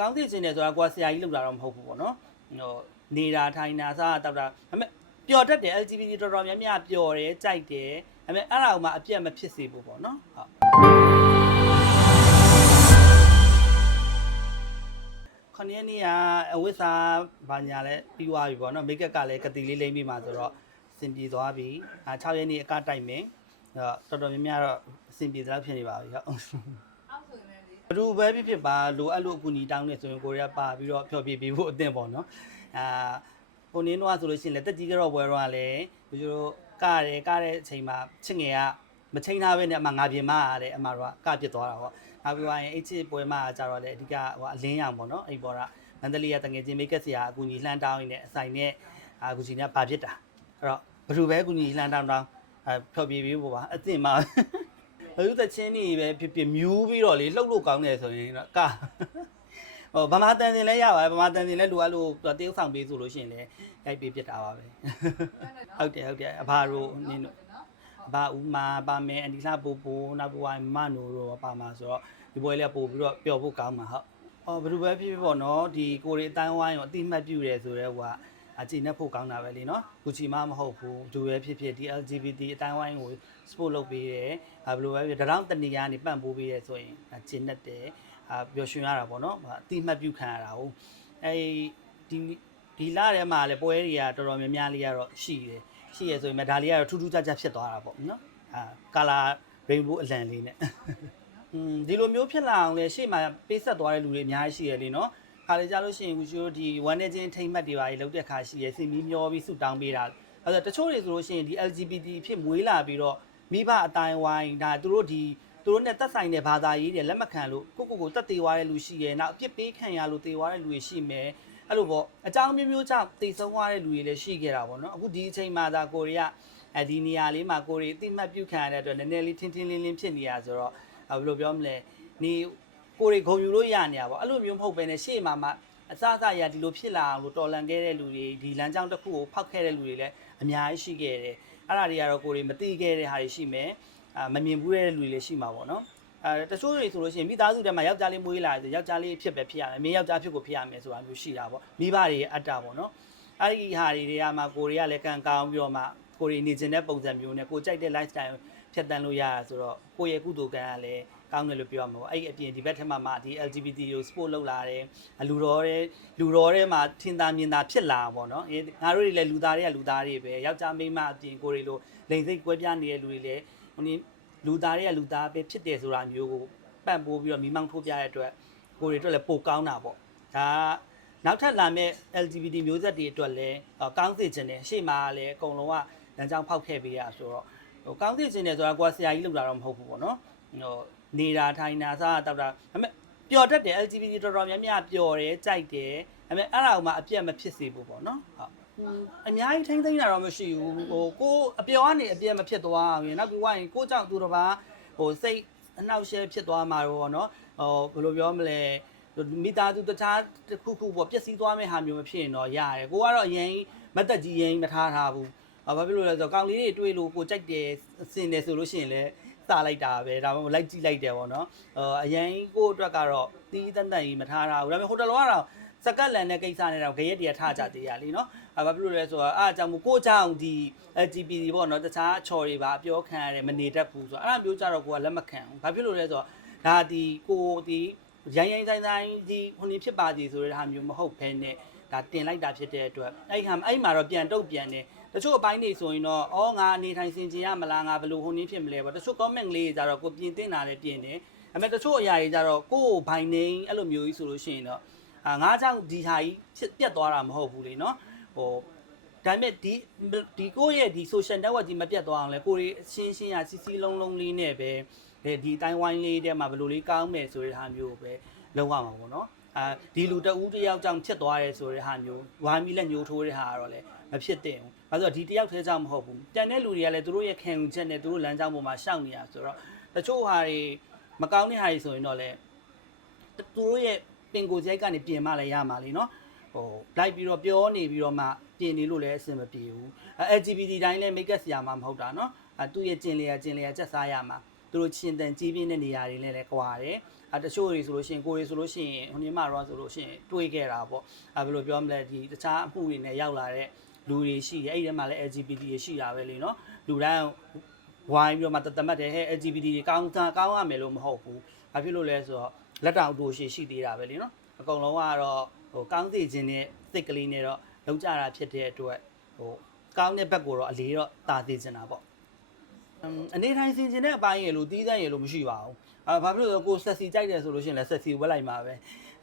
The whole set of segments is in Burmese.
ကောင်းသိခြင်းတယ်ဆိုတာကိုယ်ဆရာကြီးလောက်တာတော့မဟုတ်ဘူးပေါ့နော်ဟိုနေတာထိုင်တာစားတာတောက်တာဒါပေမဲ့ပျော်တတ်တယ် LGBT တော်တော်များများပျော်တယ်ကြိုက်တယ်ဒါပေမဲ့အဲ့ဒါကိုမှအပြတ်မဖြစ်စေဘူးပေါ့နော်ဟုတ်ခဏနေ့ကအဝိစာဘာညာလဲပြီးသွားပြီပေါ့နော်မိတ်ကပ်ကလည်းကတိလေးလိမ့်ပြီးမှဆိုတော့စင်ပြေသွားပြီအဲ6ရက်နေ့အကတိုက်မယ်အဲ့တော့တော်တော်များများတော့အစင်ပြေသလောက်ဖြစ်နေပါပြီဟုတ် အောက်ဆိုရင်လည်းလေဘယ်သူပဲဖြစ်ဖြစ်ပါလိုအပ်လို့အကူအညီတောင်းနေဆိုရင်ကိုရီးယားပါပြီးတော့ဖျော်ပြပေးဖို့အသင့်ပေါ့နော်အာကိုနင်းတော့ဆိုလို့ရှိရင်လည်းတက်ကြီးကြတော့ဘွယ်တော့ကလည်းဒီလိုကရတယ်ကတဲ့အချိန်မှာချစ်ငယ်ကမချိန်ထားပဲနဲ့အမှငါပြင်မရတယ်အမှတော့ကပြစ်သွားတာပေါ့နောက်ပြီးသွားရင်အဲ့ချစ်ပွဲမှာကြတော့လေအဓိကဟိုအလင်းရောင်ပေါ့နော်အဲ့ပေါ်ကမန္တလေးကတငယ်ချင်းမိတ်ကက်ဆရာအကူအညီလှမ်းတောင်းနေတဲ့အဆိုင်နဲ့အကူကြီးကပါဖြစ်တာအဲ့တော့ဘယ်သူပဲအကူအညီလှမ်းတောင်းတောင်းအဖျော်ပြပေးဖို့ပါအသင့်မှာ ဘယ်သူသချင်းနေပဲဖြစ်ဖြစ်မြူးပြီးတော့လေလှုပ်လို့ကောင်းတယ်ဆိုရင်တော့ကဟိုဗမာတန်စင်လည်းရပါတယ်ဗမာတန်စင်လည်းလိုအပ်လို့တရုပ်ဆောင်ပေးဆိုလို့ရှိရင်လည်းရိုက်ပေးပြစ်တာပါပဲဟုတ်တယ်ဟုတ်တယ်အဘတို့နင်းတို့အဘဦးမာပါမယ်အန်ဒီလာပူပူနောက်ပွားမနိုတို့ပါမှာဆိုတော့ဒီပွဲလေးပို့ပြီးတော့ပျော်ဖို့ကောင်းမှာဟုတ်အော်ဘယ်သူပဲဖြစ်ဖြစ်ပေါ့နော်ဒီကိုရီအတိုင်းဝိုင်းကိုအတိမတ်ပြုတယ်ဆိုတော့ဟိုက အကြည့်နဲ့ဖို့ကောင်းတာပဲလीနော်ကူချီမမဟုတ်ဘူးသူပဲဖြစ်ဖြစ်ဒီ LGBT အတိုင်းဝိုင်းကို sport လုပ်ပေးတယ်အဲဘယ်လိုပဲဖြစ်တရောင်းတနေရာကနေပံ့ပိုးပေးတယ်ဆိုရင်ကျင်းတတ်တယ်အာပျော်ရွှင်ရတာပေါ့နော်အတိမှတ်ပြုခံရတာဟုတ်အဲဒီဒီလထဲမှာလည်းပွဲတွေကတော်တော်များများလေးကတော့ရှိတယ်ရှိရဆိုရင်ဒါလေးကတော့ထူးထူးခြားခြားဖြစ်သွားတာပေါ့နော်အာကာလာ rainbow အလံလေးနဲ့อืมဒီလိုမျိုးဖြစ်လာအောင်လေရှေ့မှာပေးဆက်သွားတဲ့လူတွေအများကြီးရှိရလေနော် ခါလေကြလို့ရှိရင်ကိုရှိုးဒီ one day ချင်းထိမ့်မှတ်တွေပါလေလောက်တဲ့ခါရှိရစင်မီမျောပြီးဆူတောင်းပေးတာအဲ့ဒါတချို့တွေဆိုလို့ရှိရင်ဒီ LGBT ဖြစ်မွေးလာပြီးတော့မိဘအတိုင်းဝိုင်းဒါသူတို့ဒီသူတို့နဲ့တက်ဆိုင်တဲ့ဘာသာရေးတွေလက်မခံလို့ကိုကိုကိုတက်သေးသွားတဲ့လူရှိရယ်နောက်အပြစ်ပေးခံရလို့သေသွားတဲ့လူတွေရှိမယ်အဲ့လိုပေါ့အကြောင်းမျိုးမျိုးကြောင့်သေဆုံးသွားတဲ့လူတွေလည်းရှိခဲ့တာပေါ့နော်အခုဒီအချိန်မှာဒါကိုရီးယားအဲဒီနေရာလေးမှာကိုရီအတိမတ်ပြုခံရတဲ့အတွက်နည်းနည်းလေးထင်းထင်းလင်းလင်းဖြစ်နေရဆိုတော့ဘယ်လိုပြောမလဲနေ ကိုရီဂုံယူလို့ရနေရပေါ့အဲ့လိုမျိုးမဟုတ်ဘဲနဲ့ရှေ့မှာမှအစအစရဒီလိုဖြစ်လာအောင်လို့တော်လန်ခဲ့တဲ့လူတွေဒီလမ်းကြောင်းတစ်ခုကိုဖောက်ခဲ့တဲ့လူတွေလည်းအများကြီးရှိခဲ့တယ်အဲ့ဒါတွေကတော့ကိုရီမသိခဲ့တဲ့ဟာတွေရှိမယ်အာမမြင်ဘူးတဲ့လူတွေလည်းရှိမှာပေါ့နော်အဲတချို့တွေဆိုလို့ရှိရင်မိသားစုထဲမှာယောက်ျားလေးမွေးလာတယ်ယောက်ျားလေးဖြစ်ပဲဖြစ်ရမယ်မင်းယောက်ျားဖြစ်ကိုဖြစ်ရမယ်ဆိုတာမျိုးရှိတာပေါ့မိဘတွေရဲ့အတ္တပေါ့နော်အဲ့ဒီဟာတွေတွေကမှကိုရီကလည်းကံကောင်းပြီးတော့မှကိုရီနေခြင်းတဲ့ပုံစံမျိုးနဲ့ကိုကြိုက်တဲ့ lifestyle ဖြတ်တန်းလို့ရတာဆိုတော့ကိုယ့်ရဲ့ကုသိုလ်ကံကလည်း ကောင်းတယ်လို့ပြောရမှာပေါ့အဲ့ဒီအပြင်ဒီဘက်ထက်မှမှဒီ LGBT ကို sport လုပ်လာတယ်လူတော်တဲ့လူတော်တဲ့မှာထင်သာမြင်သာဖြစ်လာပေါ့နော်အေးငါတို့တွေလည်းလူသားတွေကလူသားတွေပဲယောက်ျားမိန်းမအပြင်ကိုရီလိုလိန်စိတ်ကွဲပြားနေတဲ့လူတွေလည်းဟိုနည်းလူသားတွေကလူသားပဲဖြစ်တယ်ဆိုတာမျိုးကိုပန့်ပိုးပြီးတော့မိမောင်းထိုးပြတဲ့အတွက်ကိုရီအတွက်လည်းပိုကောင်းတာပေါ့ဒါကနောက်ထပ်လာမယ့် LGBT မျိုးဆက်တွေအတွက်လည်းကောင်းစေခြင်းတယ်ရှေ့မှာလည်းအကုန်လုံးကလမ်းကြောင်းဖောက်ခဲ့ပေးရဆိုတော့ဟိုကောင်းစေခြင်းတယ်ဆိုတာကိုယ်ဆရာကြီးလောက်တာတော့မဟုတ်ဘူးပေါ့နော် ဟိုနေတာထိုင်တာစားတာတောက်တာဒါပေမဲ့ပျော်တတ်တယ် LGBT တော်တော်များများပျော်တယ်ကြိုက်တယ်ဒါပေမဲ့အဲ့ဒါကမှအပြတ်မဖြစ်စေဘူးပေါ့နော်ဟုတ်အများကြီးထိမ့်သိမ့်တာတော့မရှိဘူးဟိုကိုအပျော်ကနေအပြည့်မဖြစ်သွားအောင်ရင်နောက်ပြီးဝိုင်းကိုကြောင့်သူတစ်ပါးဟိုစိတ်အနှောက်အယှက်ဖြစ်သွားမှာတော့ဗောနော်ဟိုဘယ်လိုပြောမလဲမိသားစုတခြားတစ်ခုခုပေါ့ပျက်စီးသွားမယ့်ဟာမျိုးမဖြစ်ရင်တော့ရတယ်ကိုကတော့အရင်မသက်ကြီးရင်မထားထားဘူးဘာဖြစ်လို့လဲဆိုတော့ကောင်လေးတွေတွေ့လို့ကိုကြိုက်တယ်စင်တယ်ဆိုလို့ရှိရင်လည်း စလိုက်တာပဲဒါမှမဟုတ်လိုက်ကြည့်လိုက်တယ်ပေါ့နော်အရင်ကိုအတွက်ကတော့တီးတန်တန်ကြီးမထားထားဘူးဒါပေမဲ့ဟိုတလောကတော့စကတ်လန်တဲ့ကိစ္စနဲ့တော့ဂရက်တည်းထားကြသေးရလीเนาะအဲဘာဖြစ်လို့လဲဆိုတော့အားအကြောင်းမို့ကိုကြောင့်ဒီ LGBT ပေါ့နော်တခြားချော်တွေပါအပြောခံရတယ်မနေတတ်ဘူးဆိုတော့အဲ့ဒါမျိုးကြတော့ကိုကလက်မခံဘူးဘာဖြစ်လို့လဲဆိုတော့ဒါဒီကိုဒီရိုင်းရိုင်းဆိုင်ဆိုင်ဒီဟိုနေဖြစ်ပါစီဆိုတဲ့ဟာမျိုးမဟုတ်ဘဲနဲ့ ဒါတင်လိုက်တာဖြစ်တဲ့အတွက်အဲ့ဟာအဲ့မှာတော့ပြန်တုတ်ပြန်တယ်တချို့အပိုင်းတွေဆိုရင်တော့အော်ငါအနေထိုင်စင်ကြင်ရမလားငါဘယ်လိုဟိုနည်းဖြစ်မလဲပေါ့တချို့ comment လေးတွေကြတော့ကိုပြင်တင်တာလည်းပြင်တယ်အမေတချို့အရာတွေကြတော့ကိုယ့်ကိုဘိုင်နေအဲ့လိုမျိုးကြီးဆိုလို့ရှိရင်တော့အာငါကြောင့်ဒီဟာကြီးဖြစ်ပြတ်သွားတာမဟုတ်ဘူးလေနော်ဟိုဒါပေမဲ့ဒီဒီကိုယ့်ရဲ့ဒီ social network ကြီးမပြတ်သွားအောင်လဲကိုယ်အရှင်းရှင်းရစီစီလုံးလုံးလေးနဲ့ပဲဒီအတိုင်းဝိုင်းလေးထဲမှာဘယ်လိုလေးကောင်းမယ်ဆိုတဲ့ဟာမျိုးပဲလုံးဝမှာပေါ့နော် အာဒီလူတဦးတယောက်ကြောင့်ဖြစ်သွားတယ်ဆိုတဲ့ဟာမျိုးဝါမီလက်ညှိုးထိုးတဲ့ဟာကတော့လေမဖြစ်သင့်ဘူး။ဘာလို့ဒီတယောက်တည်းကြောင့်မဟုတ်ဘူး။တန်တဲ့လူတွေကလည်းသူတို့ရဲ့ခံယူချက်နဲ့သူတို့လမ်းကြောင်းပေါ်မှာရှောက်နေတာဆိုတော့တချို့ဟာတွေမကောင်းတဲ့ဟာတွေဆိုရင်တော့လေသူတို့ရဲ့ပင်ကိုယ်စိတ်ကနေပြင်မလဲရမှာလीเนาะဟိုလိုက်ပြီးတော့ပြောနေပြီးတော့မှပြင်နေလို့လည်းအဆင်မပြေဘူး။ LGBT တိုင်းလည်း make up ဆရာမှမဟုတ်တာเนาะအဲသူ့ရဲ့ကျင်လျာကျင်လျာချက်စားရမှာ သူတို့ချင်းတန်ကြီးပြင်းတဲ့နေရာတွေနဲ့လည်းကွာတယ် အဲတချို့တွေဆိုလို့ရှိရင်ကိုယ်တွေဆိုလို့ရှိရင်ဟိုနေ့မှတော့ဆိုလို့ရှိရင်တွေးခဲ့တာပေါ့အဲဘယ်လိုပြောမလဲဒီတခြားအမှုတွေနဲ့ရောက်လာတဲ့လူတွေရှိတယ်အဲ့ဒီထဲမှာလည်း LGBT တွေရှိတာပဲလေနော်လူတိုင်းဝိုင်းပြီးတော့မှတသမတ်တယ်ဟဲ့ LGBT တွေကောင်းသားကောင်းရမယ်လို့မဟုတ်ဘူးဘာဖြစ်လို့လဲဆိုတော့လက်တောင်တူရှိရှိသေးတာပဲလေနော်အကုန်လုံးကတော့ဟိုကောင်းသိခြင်းနဲ့စိတ်ကလေးနဲ့တော့လုံးကြတာဖြစ်တဲ့အတွက်ဟိုကောင်းတဲ့ဘက်ကိုတော့အလေးတော့တာသေးချင်တာပေါ့အမ်အနေတိုင်းစင်ကျင်တဲ့အပိုင်းရေလို့တီးတန်းရေလို့မရှိပါဘူး အာဘာဖြစ်လို့လဲဆိုတော့ကိုဆက်စီကြိုက်တယ်ဆိုလို့ရှိရင်လည်းဆက်စီဝက်လိုက်မှာပဲ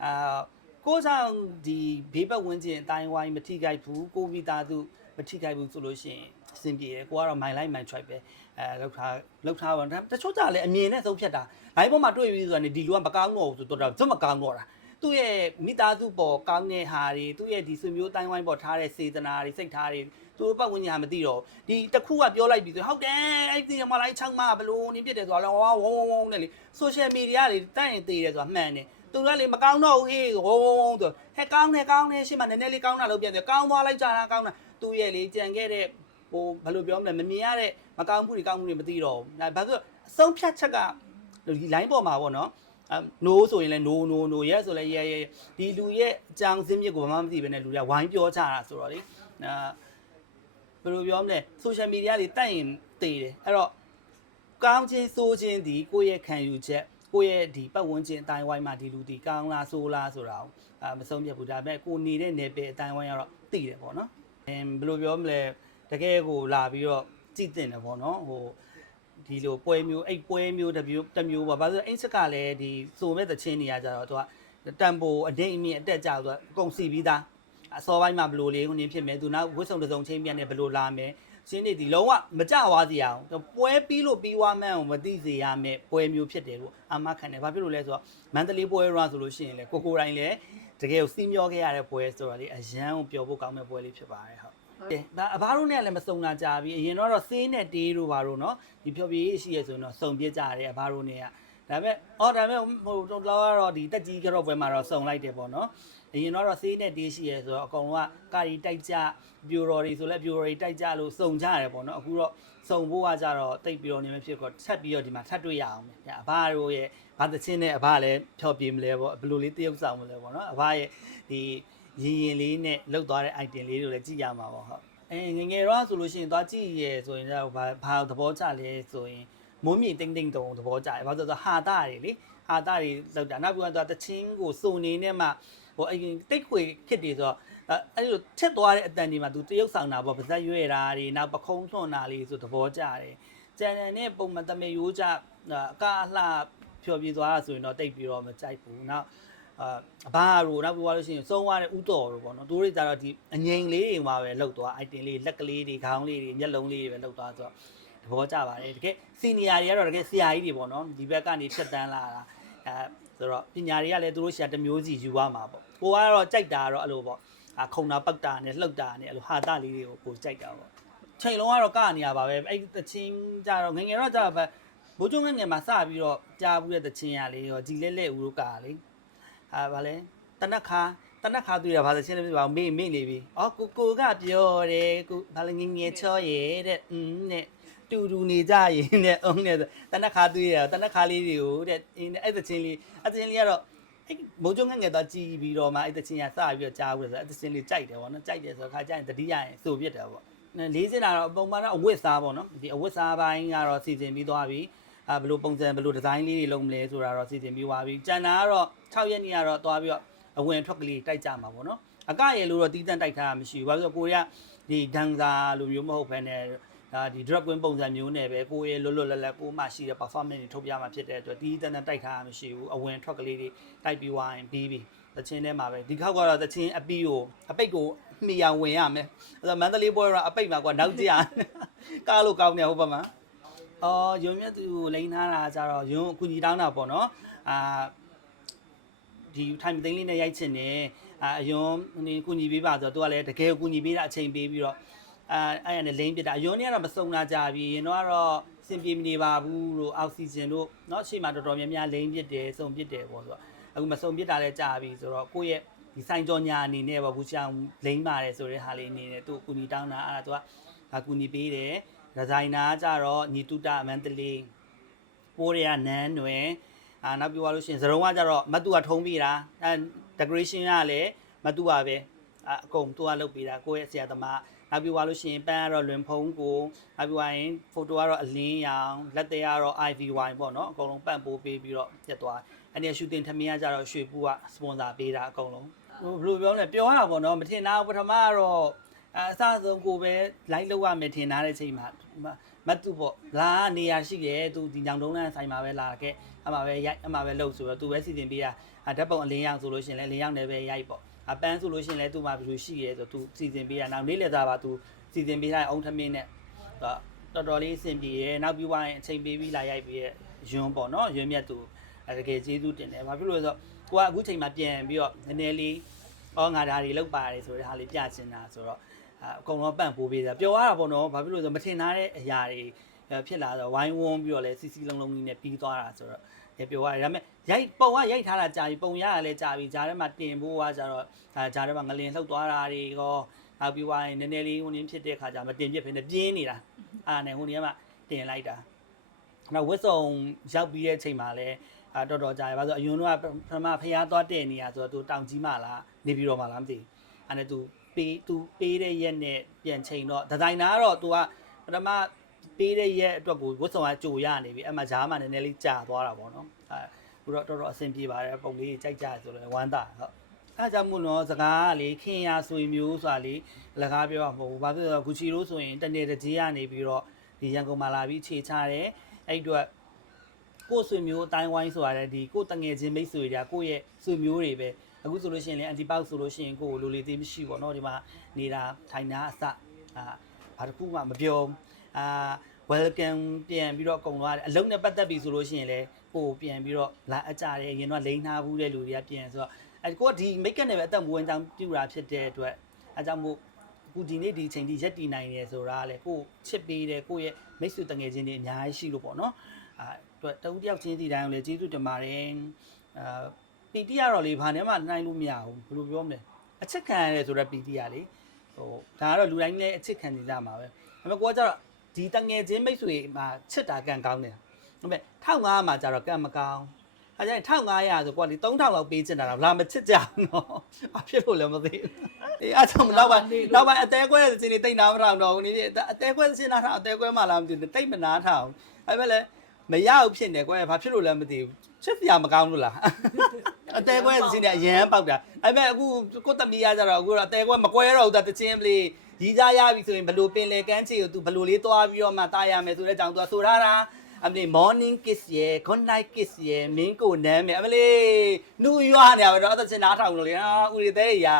အာကိုကြောင့်ဒီဘေးပတ်ဝန်းကျင်အတိုင်းဝိုင်းမထိခိုက်ဘူးကိုဗီတာသူမထိခိုက်ဘူးဆိုလို့ရှိရင်အဆင်ပြေတယ်ကိုကတော့ my life my choice ပဲအဲလောက်ထားလောက်ထားပါဒါတချို့ကြလည်းအမြင်နဲ့သုံးဖြတ်တာ live ပေါ်မှာတွေ့ပြီးဆိုတာနေဒီလူကမကောင်းတော့ဘူးဆိုတော့ဇွတ်မကောင်းတော့တာသူ့ရဲ့မိသားစုပေါ်ကောင်းတဲ့ဟာတွေသူ့ရဲ့ဒီဆွေမျိုးတိုင်းဝိုင်းပေါ်ထားတဲ့စေတနာတွေစိတ်ထားတွေ သူ့ပတ်ဝန်းကျင်ဟာမသိတော့ဒီတစ်ခုကပြောလိုက်ပြီးဆိုဟုတ်တယ်အဲ့ဒီမလိုက်ချောင်းမဘလို့နေပြစ်တယ်ဆိုတာလည်းဝါဝုံဝုံဝုံနဲ့လေ social media တွေတိုက်ရင်သေးတယ်ဆိုတာမှန်တယ်သူကလေမကောင်းတော့ဘူးဟေးဝုံဝုံဝုံဆိုဟဲ့ကောင်းတယ်ကောင်းတယ်ရှင်းမနည်းနည်းလေးကောင်းတာလို့ပြန်တယ်ကောင်းသွားလိုက်ကြတာကောင်းတာသူ့ရဲ့လေကြံခဲ့တဲ့ဟိုဘယ်လိုပြောမလဲမမြင်ရတဲ့မကောင်းမှုတွေကောင်းမှုတွေမသိတော့ဘူးဒါဘာလို့အဆုံးဖြတ်ချက်ကဒီ line ပေါ်မှာပေါ့နော်အမ် no ဆိုရင်လည်း no no no yes ဆိုလည်း yes yes ဒီလူရဲ့အကြောင်းစင်းမြစ်ကိုဘာမှမသိဘဲနဲ့လူတွေကဝိုင်းပြောချတာဆိုတော့လေအာဘ ယ်လိုပြောမလဲ social media တွေတိုက်ရင်တေးတယ်အဲ့တော့ကောင်းခြင်းဆိုးခြင်းဒီကိုယ့်ရဲ့ခံယူချက်ကိုယ့်ရဲ့ဒီပတ်ဝန်းကျင်အတိုင်းဝိုင်းမှာဒီလူဒီကောင်းလားဆိုးလားဆိုတာကိုအာမဆုံးဖြတ်ဘူးဒါပေမဲ့ကိုနေတဲ့နယ်ပယ်အတိုင်းဝိုင်းကတော့သိတယ်ပေါ့နော်အမ်ဘယ်လိုပြောမလဲတကယ်ကိုလာပြီးတော့ကြည့်တင်တယ်ပေါ့နော်ဟိုဒီလိုပွဲမျိုးအဲ့ပွဲမျိုးတစ်မျိုးတစ်မျိုးပါဘာလို့လဲအင်းစကလည်းဒီစုံမဲ့သချင်းနေရကြတော့သူကတန်ပိုအဒိတ်အမြင့်အတက်ကြတော့သူကအကုန်စီပြီးသား အစောပိုင်းမှာဘလို့လေးဟိုနင်းဖြစ်မယ်သူနောက်ဝစ်စုံတစ်စုံချင်းပြန်နေဘလို့လာမယ်ရှင်းနေဒီလုံးဝမကြွားစီအောင်ပွဲပြီးလို့ပြီးွားမှန်းကိုမသိစေရမယ်ပွဲမျိုးဖြစ်တယ်လို့အာမခံတယ်ဘာဖြစ်လို့လဲဆိုတော့မန္တလေးပွဲရွာဆိုလို့ရှိရင်လေကိုကိုတိုင်းလည်းတကယ်ကိုစီးမျောခဲ့ရတဲ့ပွဲဆိုတော့လေအရန်ကိုပျော်ဖို့ကောင်းတဲ့ပွဲလေးဖြစ်ပါတယ်ဟုတ် ကဲဒါအဘတို့နဲ့လည်းမစုံတာကြာပြီအရင်တော့ဆေးနဲ့တေးတို့ဘာတို့เนาะဒီဖြော်ပြေးရှိရဆိုရင်တော့စုံပြစ်ကြတယ်အဘတို့နဲ့က ဒါပေမဲ့အော်ဒါပေမဲ့ဟိုတော့ကတော့ဒီတက်ကြီးကတော့ပွဲမှာတော့စုံလိုက်တယ်ပေါ့နော်အရင်တော့ဆေးနဲ့တေးရှိရဆိုတော့အကောင်ကကာရီတိုက်ကြပြိုတော်တွေဆိုလဲပြိုတော်တွေတိုက်ကြလို့စုံကြရတယ်ပေါ့နော်အခုတော့စုံဖို့ကကြတော့တိတ်ပြီးတော့နေမဖြစ်တော့ထပ်ပြီးတော့ဒီမှာထပ်တွေ့ရအောင်ဗျအဘတို့ရဲ့ဘာသချင်းနဲ့အဘလည်းဖြော်ပြေးမလဲပေါ့ဘယ်လိုလေးတရုပ်ဆောင်မလဲပေါ့နော်အဘရဲ့ဒီရင်ရင်လေးနဲ့လောက်သွားတဲ့ item လေးတွေလည်းကြည့်ရမှာပေါ့ဟုတ်အဲငယ်ငယ်တော့ဆိုလို့ရှိရင်သွားကြည့်ရဲဆိုရင်တော့ဘာဘာသဘောကျလဲဆိုရင် မိုးမြေတိမ့်တိမ့်တုံသဘောကျတယ်ဘာလို့လဲဆိုတော့ဟာတာတွေလေဟာတာတွေလောက်တာနောက်ပြီးတော့တချင်းကိုစုံနေနဲ့မှဟိုအရင်တိတ်ခွေဖြစ်တယ်ဆိုတော့အဲအဲ့လိုထက်သွားတဲ့အတန်ဒီမှာသူတရုပ်ဆောင်တာပေါ့ပါဇက်ရွဲ့တာတွေနောက်ပခုံးထွန်တာလေးဆိုသဘောကျတယ်ကျန်တဲ့နဲ့ပုံမှန်တမေရိုးကြအကအလှဖြော်ပြသွားတာဆိုရင်တော့တိတ်ပြီးတော့မကြိုက်ဘူးနောက်အာအဘာတို့နောက်ပြီးသွားလို့ရှိရင်စုံသွားတဲ့ဥတော်တို့ပေါ့နော်သူတို့ကြတော့ဒီအငိမ်လေးတွေမှာပဲလောက်သွား item လေးလက်ကလေးတွေခေါင်းလေးတွေမျက်လုံးလေးတွေပဲလောက်သွားဆိုတော့သ ဘောကျပါတယ်တကယ်စီနီယာတွေကတော့တကယ်ဆရာကြီးတွေပေါ့နော်ဒီဘက်ကနေဖြတ်တန်းလာတာအဲဆိုတော့ပညာတွေကလည်းသူတို့ဆရာတစ်မျိုးစီယူရမှာပေါ့ကိုကတော့ကြိုက်တာကတော့အဲ့လိုပေါ့အခုံတာပောက်တာနဲ့လှုပ်တာနဲ့အဲ့လိုဟာတာလေးတွေကိုကိုကြိုက်တာပေါ့ချိန်လုံးကတော့ကနေရပါပဲအဲ့တချင်းကြတော့ငယ်ငယ်တော့ကြတော့ဘဘိုးကျုံငယ်ငယ်မှာစပြီးတော့ကြားဘူးတဲ့တချင်းရလေးရောကြည်လဲလဲဦးတို့ကလေအာဗာလဲတနက်ခါတနက်ခါတွေ့တာဘာသာချင်းလည်းပြပါမေ့မေ့နေပြီ။အော်ကိုကိုကပြောတယ်ကိုဘာလဲငငယ်ချောရဲ့တဲ့အင်းနဲ့ တူတူနေကြရင်နဲ့အုံးနဲ့တနက်ခါတွေ့ရတနက်ခါလေးတွေကိုတဲ့အင်းအဲ့တချင်းလေးအချင်းလေးကတော့အဲ့မုံကျုံငငယ်တော့ကြည်ပြီးတော့မှအဲ့တချင်းကစပြီးတော့ကြားဘူးဆိုအဲ့တချင်းလေးကြိုက်တယ်ဗောနော်ကြိုက်တယ်ဆိုတော့ခါကျရင်တတိယရင်စိုးပြစ်တယ်ဗောလေးစင်တာတော့ပုံမှန်တော့အဝတ်စားဗောနော်ဒီအဝတ်စားပိုင်းကတော့စီစဉ်ပြီးသွားပြီအာဘယ်လိုပုံစံဘယ်လိုဒီဇိုင်းလေးတွေလုပ်မလဲဆိုတာတော့စီစဉ်ပြီးသွားပြီ။ကျန်တာကတော့6ရက်နေ့ကတော့သွားပြီးတော့အဝင်ထွက်ကလေးတိုက်ကြမှာပေါ့နော်။အကရလို့တော့တီးတန့်တိုက်ထားတာမရှိဘူး။ဘာလို့လဲဆိုတော့ကိုရီးယားဒီဒန်ဆာလိုမျိုးမဟုတ်ဘဲနဲ့ ဒါဒီ drop win ပုံစံမျိုးနဲ့ပဲကိုရီးယားလွတ်လွတ်လပ်လပ်ကိုမှရှိတဲ့ performance တွေထုတ်ပြမှာဖြစ်တဲ့အတွက်တီးတန့်တန့်တိုက်ထားတာမရှိဘူး။အဝင်ထွက်ကလေးတွေတိုက်ပြီးသွားရင်ပြီးပြီ။တချင်းထဲမှာပဲဒီခေါက်ကတော့တချင်းအပီးကိုအပိတ်ကိုမှီအောင်ဝင်ရမယ်။အဲ့တော့မန္တလေးပွဲတော့အပိတ်မှာကွာနောက်ကြရကားလို့ကောင်းနေဟုတ်ပါမှာ။အော်ယုံမြတ်သူကိုလိန်ထားတာကြတော့ယုံအကူကြီးတောင်းတာပေါ့နော်အာဒီထိုင်မသိန်းလေးနဲ့ရိုက်ချင်တယ်အာအယုံနေကူညီပေးပါဆိုတော့သူကလည်းတကယ်ကူညီပေးတာအချိန်ပေးပြီးတော့ အာအဲ့ရနဲ့လိန်ပြတာအယုံเนี่ยကတော့မစုံတာကြပြီရင်တော့ကတော့စင်ပြေမနေပါဘူးလို့အောက်ဆီဂျင်တို့เนาะရှေ့မှာတော်တော်များများလိန်ပြတယ်စုံပြတယ်ပေါ့ဆိုတော့အခုမစုံပြတာလည်းကြာပြီဆိုတော့ကိုယ့်ရဲ့ဒီဆိုင်ကြောညာအနေနဲ့ပေါ့ဘူးချောင်းလိန်ပါတယ်ဆိုတဲ့ဟာလေးအနေနဲ့သူ့ကူညီတောင်းတာအဲ့ဒါသူကကူညီပေးတယ် ဒီဇိုင်နာကကြတော့ညီတုတမန္တလေး ပိုးတွေကနန်းတွင်အာနောက်ပြီးသွားလို့ရှိရင်ဇရုံးကကြတော့မတ်တူကထုံးပြီးတာအဲ decoration ကလည်းမတ်တူပါပဲအအကုန်သူကလုပ်ပြီးတာကိုယ့်ရဲ့ဆရာသမား နောက်ပြီးသွားလို့ရှိရင်ပန်းကတော့လွင်ဖုံးကိုနောက်ပြီးသွားရင်ဖိုတိုကတော့အလင်းရောင်လက်သေးကတော့ IVY ပေါ့နော်အကုန်လုံးပန့်ပိုးပေးပြီးတော့ပြတ်သွားအဲ့ဒီရှူတင်ထမင်းကကြတော့ရွှေပူကစပွန်ဆာပေးတာအကုန်လုံးဟိုဘယ်လိုပြောလဲပြောရတာပေါ့နော်မထင်တာပထမကတော့အအစဆုံးကိုပဲလိုက်လောက်ရမယ်ထင်ထားတဲ့ချိန်မှာမတ်တူပေါ့လာနေရရှိတယ်သူဒီညောင်တုံးလန်းဆိုင်မှာပဲလာခဲ့အမှပဲရိုက်အမှပဲလှုပ်ဆိုတော့သူပဲစီစဉ်ပေးတာဓာတ်ပုံအလင်းရောင်ဆိုလို့ရှိရင်လည်းအလင်းရောင်နဲ့ပဲရိုက်ပေါ့ အပန်းဆိုလို့ရှိရင်လည်းသူ့မှာဘယ်လိုရှိရဲဆိုသူစီစဉ်ပေးတာနောက်နေ့လည်သားပါသူစီစဉ်ပေးထားတဲ့အုံထမင်းနဲ့တော်တော်လေးအဆင်ပြေရဲနောက်ပြီးွားရင်အချိန်ပေးပြီးလာရိုက်ပြီးရဲ့ရွန်းပေါ့နော်ရွန်းမြတ်သူတကယ်ကျေးဇူးတင်တယ်ဘာဖြစ်လို့လဲဆိုတော့ကိုကအခုချိန်မှာပြန်ပြီးတော့နည်းနည်းလေးဩငါဒါတွေလောက်ပါတယ်ဆိုတဲ့ဟာလေးပြချင်တာဆိုတော့အကုန်လုံးပန့်ပိုးပေးတာပျော်ရတာပေါ့နော်ဘာဖြစ်လို့လဲဆိုတော့မထင်ထားတဲ့အရာတွေဖြစ်လာတော့ဝိုင်းဝန်းပြီးတော့လဲစီစီလုံးလုံးကြီးနဲ့ပြီးသွားတာဆိုတော့ ရပြောရတယ်ဒါပေမဲ့ရိုက်ပုံကရိုက်ထားတာကြာပြီပုံရရလဲကြာပြီဂျားထဲမှာတင်ဖို့ကကြတော့ဒါဂျားထဲမှာငလင်လှုပ်သွားတာတွေရောနောက်ပြီးွားရင်နည်းနည်းလေးဟိုနင်းဖြစ်တဲ့ခါကျမတင်ပြစ်ဖိနေပြင်းနေတာအားနဲ့ဟိုနေရာမှာတင်လိုက်တာနောက်ဝစ်စုံရောက်ပြီးတဲ့အချိန်မှာလဲအာတော်တော်ကြာရပါဆိုအယွန်းတို့ကပထမဖျားသွားတဲ့နေရာဆိုတော့သူတောင်ကြီးမှလားနေပြီးတော့မှလားမသိဘူးအဲ့နဲ့သူပေးသူပေးတဲ့ရက်နဲ့ပြန်ချိန်တော့ဒီဇိုင်နာကတော့သူကပထမ ပေးတဲ့ရက်အတွက်ကိုဝတ်စုံကကြိုရနေပြီအဲ့မှာဂျားမှနည်းနည်းလေးကြာသွားတာပေါ့နော်အဲခုတော့တော်တော်အဆင်ပြေပါတယ်ပုံလေးကြိုက်ကြရဆိုတော့ဝမ်းသာဟုတ်အဲကြောင့်မို့လို့စကားကလေခင်ရဆွေမျိုးဆိုတာလေလကားပြောရမဟုတ်ဘူးဘာဖြစ်လို့လဲဂူချီလို့ဆိုရင်တနေ့တကြီးကနေပြီးတော့ဒီရန်ကုန်မှာလာပြီးခြေချတယ်အဲ့အတွက်ကိုယ်ဆွေမျိုးအတိုင်းဝိုင်းဆိုရတယ်ဒီကိုယ်တငယ်ချင်းမိတ်ဆွေတွေကကိုယ့်ရဲ့ဆွေမျိုးတွေပဲအခုဆိုလို့ရှိရင်လေအန်တီပေါက်ဆိုလို့ရှိရင်ကိုယ်လိုလေသေးမရှိပေါ့နော်ဒီမှာနေတာထိုင်တာအစအာဘာတစ်ခုမှမပြော အာ welcome ပြန်ပြီးတော့အကုန်သွားတယ်အလုံးနဲ့ပတ်သက်ပြီဆိုလို့ရှိရင်လည်းကိုယ်ပြန်ပြီးတော့လာအကြတယ်ရင်တော့လိန်နာဘူးတဲ့လူတွေကပြန်ဆိုတော့အဲကိုကဒီ make up နဲ့ပဲအသက်မွေးကြောင်ပြူတာဖြစ်တဲ့အတွက်အဲကြောင့်မို့အခုဒီနေ့ဒီချိန်ထိရက်တည်နိုင်တယ်ဆိုတာလေကိုချစ်ပေးတယ်ကိုရဲ့မိတ်ဆွေတငယ်ချင်းတွေအများကြီးရှိလို့ပေါ့နော်အာအတွက်တဦးတယောက်ချင်းစီတိုင်းကိုလည်းကျေးဇူးတင်ပါတယ်အာပီတီကတော့လေဘာနဲ့မှနိုင်လို့မရဘူးဘယ်လိုပြောမလဲအချစ်ခံရတယ်ဆိုတော့ပီတီကလေဟိုဒါကတော့လူတိုင်းလည်းအချစ်ခံနေကြမှာပဲဒါပေမဲ့ကိုကကျတော့ ဒီတငယ်ချင်းမိတ်ဆွေမှာချစ်တာကံကောင်းတယ်။ဒါပေမဲ့1500မှာကျတော့ကံမကောင်း။အဲဒါ1500ဆိုကွာဒီ3000လောက်ပေးချင်တာတော့လာမချစ်ကြဘူးနော်။ဘာဖြစ်လို့လဲမသိဘူး။အေးအဲ့ဒါမတော့ပါတော့ပါအသေးကွဲတဲ့စင်းနေတိတ်နာမထောင်တော့ဘူး။ဒီအသေးကွဲစင်းနာထောင်အသေးကွဲမှလားမသိဘူး။တိတ်မနာထောင်။အဲ့မဲ့လေမရဘူးဖြစ်နေကွဲဘာဖြစ်လို့လဲမသိဘူး။ချစ်စရာမကောင်းလို့လား။အသေးကွဲစင်းနေအရန်ပေါက်တာ။အဲ့မဲ့အခုကိုတမီးရကြတော့အခုတော့အသေးကွဲမကွဲတော့ဘူးတချင်းပလေး ရီးစားရပြီဆိုရင်ဘလို့ပင်လေကန်းချေကို तू ဘလို့လေးသွားပြီးတော့မှတားရမယ်ဆိုတဲ့အကြောင်း तू ဆိုထားတာအမလေး morning kiss ရယ် good night kiss ရယ်မင်းကိုနမ်းမယ်အမလေးနှူရွာနေရပါတော့အသက်ရှင်နားထောင်လို့လေဟာဦးရသေးရာ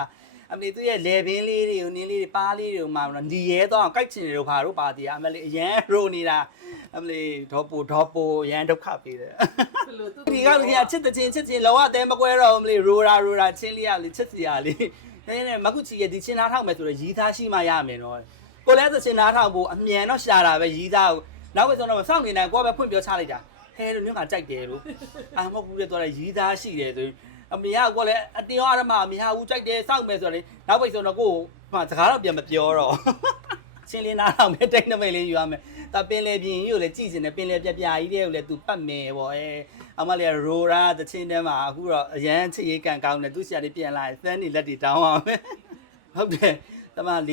အမလေးသူရဲ့လေပင်လေးတွေကိုနင်းလေးတွေပါးလေးတွေကိုမှတော့ဒီရဲတော့ကိုက်ချင်တယ်တို့ဘာတို့ပါတီးအမလေးအရန်ရိုနေတာအမလေးဒေါ်ပူဒေါ်ပူရန်ဒုက္ခပေးတယ်ဘလို့သူဒီကလူကြီးကချစ်တဲ့ချင်းချစ်ချင်းလောကအသေးမကွဲတော့ဘူးမလေးရိုရာရိုရာချင်းလေးရလေချစ်စီရလေး နည်းနည်းမကုချီရဲ့ဒီချင်းသားထောက်မယ်ဆိုတော့ရီးသားရှိမှရမယ်နော်ကိုလည်းသချင်းသားထောက်ဖို့အမြန်တော့ရှာတာပဲရီးသားကိုနောက်ပဲဆိုတော့စောင့်နေနိုင်ကိုကပဲဖွင့်ပြောချလိုက်တာဟဲလို့ညကကြိုက်တယ်လို့အာမဟုတ်ဘူးလေတော့ရီးသားရှိတယ်ဆိုရင်အမေကကိုလည်းအတင်းရောအရမအမေဟာဦးကြိုက်တယ်စောင့်မယ်ဆိုတော့လေနောက်ပဲဆိုတော့ကိုမှစကားတော့ပြန်မပြောတော့ချင်းလေးနားထောင်မယ်တိတ်နမိတ်လေးယူရမယ် ဒါပင်လေပြင်ကြီးကိုလည်းကြည့်စင်တယ်ပင်လေပြပြကြီးတဲ့ကိုလည်း तू ပတ်မယ်ပေါ့အဲအမလေးရိုရာတချင်းထဲမှာအခုတော့အရန်ချစ်ရေးကန်ကောင်းတယ်သူဆရာလေးပြန်လာရင်သန်းနေလက်တွေတောင်းအောင်ပဲဟုတ်တယ်တမ44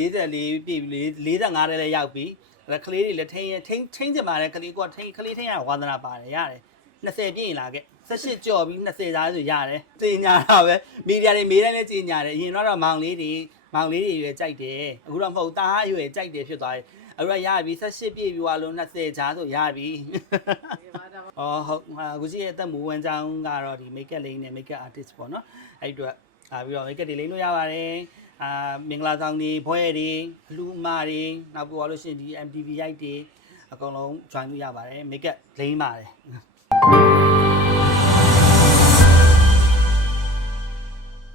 ပြည့်ပြီ45တဲ့လည်းရောက်ပြီအဲ့ကလေးတွေလည်းထိန်းထိန်းထိန်းကြပါလေကလေးကထိန်းကလေးထိန်းရဝါသနာပါတယ်ရတယ်20ပြည့်ရင်လာခဲ့18ကြော်ပြီး20သားဆိုရတယ်ကြင်ညာတာပဲမီဒီယာတွေမေးတိုင်းလည်းကြင်ညာတယ်အရင်တော့မောင်လေးတွေ မောင်လေးတွေရွယ်ကြိုက်တယ်အခုတော့မဟုတ်တားရွယ်ကြိုက်တယ်ဖြစ်သွားတယ်အဲ့တော့ရပြီ18ပြည့်ပြီွာလုံး20ချားဆိုရပြီ။အော်ဟုတ်ဟာကိုကြီးရဲ့အသက်မူဝန်ကြောင်းကတော့ဒီ make up လိမ့်နဲ့ make up artist ပေါ့နော်။အဲ့ဒီအတွက်အာပြီးတော့ make up တွေလိမ့်လို့ရပါတယ်။အာမင်္ဂလာဆောင်တွေဘွဲတွေအလူအမတွေနောက်ပြီးတော့လို့ရှိရင်ဒီ MTV ရိုက်တွေအကုန်လုံး join လို့ရပါတယ်။ make up လိမ့်ပါတယ်။